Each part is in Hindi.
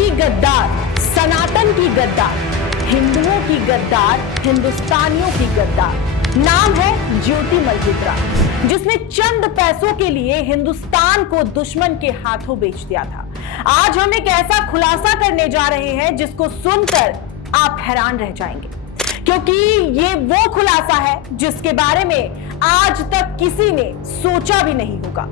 की गद्दार, सनातन की गद्दार, हिंदुओं की गद्दार, हिंदुस्तानियों की गद्दार। नाम है ज्योति मल्होत्रा, जिसने चंद पैसों के लिए हिंदुस्तान को दुश्मन के हाथों बेच दिया था। आज हम एक ऐसा खुलासा करने जा रहे हैं जिसको सुनकर आप हैरान रह जाएंगे, क्योंकि ये वो खुलासा है जिसके बारे में आज तक किसी ने सोचा भी नहीं होगा।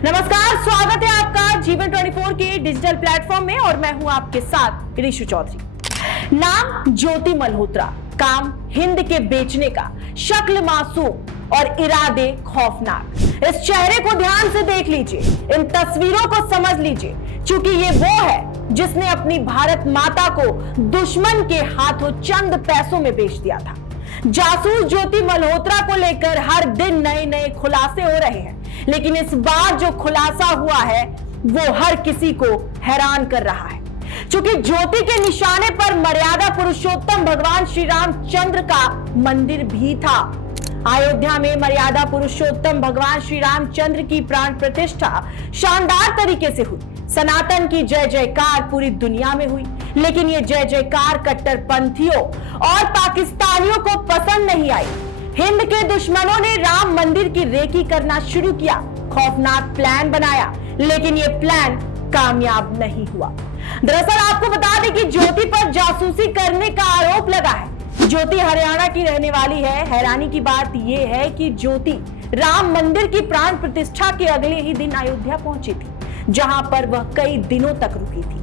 नमस्कार, स्वागत है आपका जीवन 24 के डिजिटल प्लेटफॉर्म में और मैं हूं आपके साथ ऋषु चौधरी। नाम ज्योति मल्होत्रा, काम हिंद के बेचने का, शक्ल मासूम और इरादे खौफनाक। इस चेहरे को ध्यान से देख लीजिए, इन तस्वीरों को समझ लीजिए, क्योंकि ये वो है जिसने अपनी भारत माता को दुश्मन के हाथों चंद पैसों में बेच दिया था। जासूस ज्योति मल्होत्रा को लेकर हर दिन नए नए खुलासे हो रहे हैं, लेकिन इस बार जो खुलासा हुआ है वो हर किसी को हैरान कर रहा है, क्योंकि ज्योति के निशाने पर मर्यादा पुरुषोत्तम भगवान श्री रामचंद्र का मंदिर भी था। अयोध्या में मर्यादा पुरुषोत्तम भगवान श्री रामचंद्र की प्राण प्रतिष्ठा शानदार तरीके से हुई। सनातन की जय जयकार पूरी दुनिया में हुई, लेकिन ये जय जयकार कट्टरपंथियों और पाकिस्तानियों को पसंद नहीं आई। हिंद के दुश्मनों ने राम मंदिर की रेकी करना शुरू किया, खौफनाक प्लान बनाया, लेकिन ये प्लान कामयाब नहीं हुआ। दरअसल आपको बता दें कि ज्योति पर जासूसी करने का आरोप लगा है। ज्योति हरियाणा की रहने वाली है। हैरानी की बात यह है कि ज्योति राम मंदिर की प्राण प्रतिष्ठा के अगले ही दिन अयोध्या पहुंची थी, जहां पर वह कई दिनों तक रुकी थी।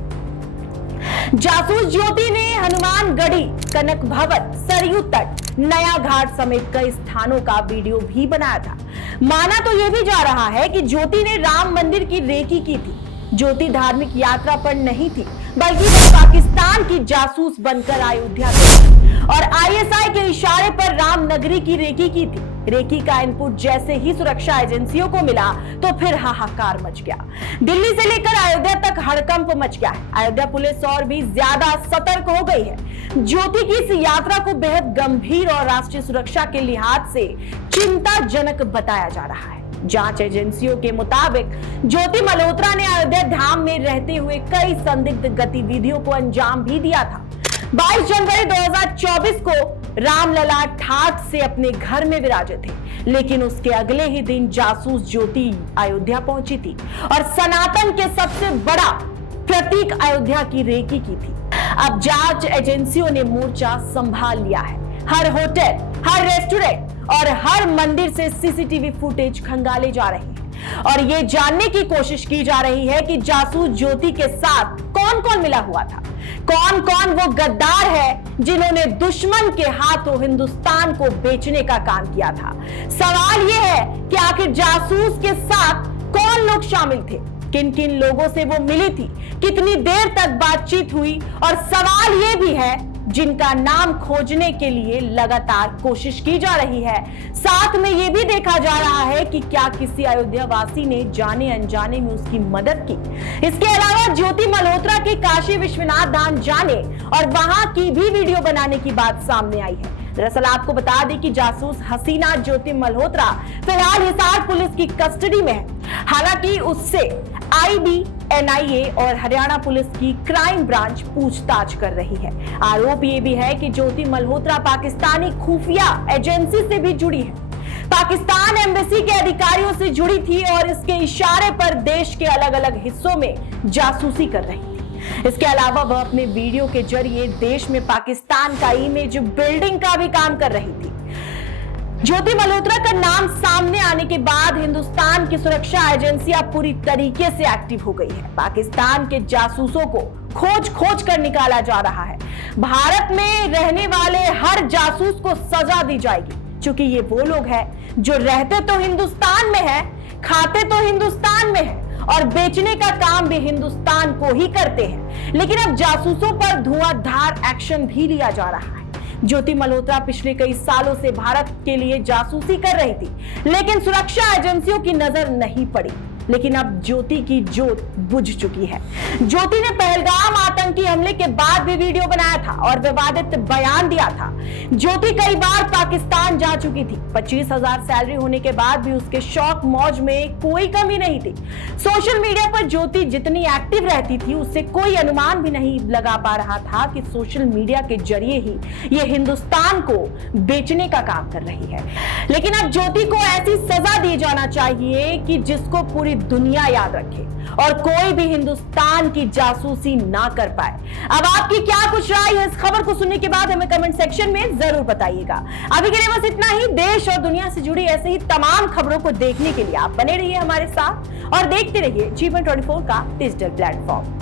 जासूस ज्योति ने हनुमानगढ़ी, कनक भवन, सरयू तट, नया घाट समेत कई स्थानों का वीडियो भी बनाया था। माना तो यह भी जा रहा है कि ज्योति ने राम मंदिर की रेकी की थी। ज्योति धार्मिक यात्रा पर नहीं थी, बल्कि वह पाकिस्तान की जासूस बनकर अयोध्या गई और आईएसआई के इशारे पर राम नगरी की रेकी की थी। रेकी का इनपुट जैसे ही सुरक्षा एजेंसियों को मिला तो फिर हाहाकार मच गया। दिल्ली से लेकर अयोध्या तक हड़कंप मच गया है। अयोध्या पुलिस और भी ज्यादा सतर्क हो गई है। ज्योति की इस यात्रा को बेहद गंभीर और राष्ट्रीय सुरक्षा के लिहाज से चिंताजनक बताया जा रहा है। जांच एजेंसियों के मुताबिक ज्योति मल्होत्रा ने अयोध्या धाम में रहते हुए कई संदिग्ध गतिविधियों को अंजाम भी दिया था। 22 जनवरी 2024 को रामलला ठाठ से अपने घर में विराजे थे, लेकिन उसके अगले ही दिन जासूस ज्योति अयोध्या पहुंची थी और सनातन के सबसे बड़ा प्रतीक अयोध्या की रेकी की थी। अब जांच एजेंसियों ने मोर्चा संभाल लिया है। हर होटल, हर रेस्टोरेंट और हर मंदिर से सीसीटीवी फुटेज खंगाले जा रहे हैं और ये जानने की कोशिश की जा रही है कि जासूस ज्योति के साथ कौन कौन मिला हुआ था, कौन कौन वो गद्दार है जिन्होंने दुश्मन के हाथों हिंदुस्तान को बेचने का काम किया था। सवाल ये है कि आखिर जासूस के साथ कौन लोग शामिल थे, किन किन लोगों से वो मिली थी, कितनी देर तक बातचीत हुई, और सवाल ये भी है जिनका नाम खोजने के लिए लगातार कोशिश की जा रही है। साथ में यह भी देखा जा रहा है कि क्या किसी अयोध्या वासी ने जाने अनजाने में उसकी मदद की। इसके अलावा ज्योति मल्होत्रा के काशी विश्वनाथ धाम जाने और वहां की भी वीडियो बनाने की बात सामने आई है। दरअसल आपको बता दें कि जासूस हसीना ज्योति मल्होत्रा फिलहाल हिसार पुलिस की कस्टडी में है। हालांकि उससे आईबी, एनआईए और हरियाणा पुलिस की क्राइम ब्रांच पूछताछ कर रही है। आरोप ये भी है कि ज्योति मल्होत्रा पाकिस्तानी खुफिया एजेंसी से भी जुड़ी है, पाकिस्तान एम्बेसी के अधिकारियों से जुड़ी थी और इसके इशारे पर देश के अलग अलग हिस्सों में जासूसी कर रही थी। इसके अलावा वह अपने वीडियो के जरिए देश में पाकिस्तान का इमेज बिल्डिंग का भी काम कर रही थी। ज्योति मल्होत्रा का नाम सामने आने के बाद हिंदुस्तान की सुरक्षा एजेंसियां पूरी तरीके से एक्टिव हो गई है। पाकिस्तान के जासूसों को खोज खोज कर निकाला जा रहा है। भारत में रहने वाले हर जासूस को सजा दी जाएगी, क्योंकि ये वो लोग हैं जो रहते तो हिंदुस्तान में है, खाते तो हिंदुस्तान में है और बेचने का काम भी हिंदुस्तान को ही करते हैं। लेकिन अब जासूसों पर धुआंधार एक्शन भी लिया जा रहा है। ज्योति मल्होत्रा पिछले कई सालों से भारत के लिए जासूसी कर रही थी, लेकिन सुरक्षा एजेंसियों की नजर नहीं पड़ी। लेकिन अब ज्योति की जोत बुझ चुकी है। ज्योति ने पहलगाम आतंकी हमले के बाद भी वीडियो बनाया था और विवादित बयान दिया था। ज्योति कई बार पाकिस्तान जा चुकी थी। 25,000 सैलरी होने के बाद भी उसके शौक मौज में कोई कमी नहीं थी। सोशल मीडिया पर ज्योति जितनी एक्टिव रहती थी उससे कोई अनुमान भी नहीं लगा पा रहा था कि सोशल मीडिया के जरिए ही ये हिंदुस्तान को बेचने का काम कर रही है। लेकिन अब ज्योति को ऐसी सजा दी जाना चाहिए कि जिसको पूरी दुनिया याद रखे और कोई भी हिंदुस्तान की जासूसी ना कर पाए। अब आपकी क्या कुछ राय है इस खबर को सुनने के बाद हमें कमेंट सेक्शन में जरूर बताइएगा। अभी के लिए बस इतना ही। देश और दुनिया से जुड़ी ऐसे ही तमाम खबरों को देखने के लिए आप बने रहिए हमारे साथ और देखते रहिए G124 का डिजिटल प्लेटफॉर्म।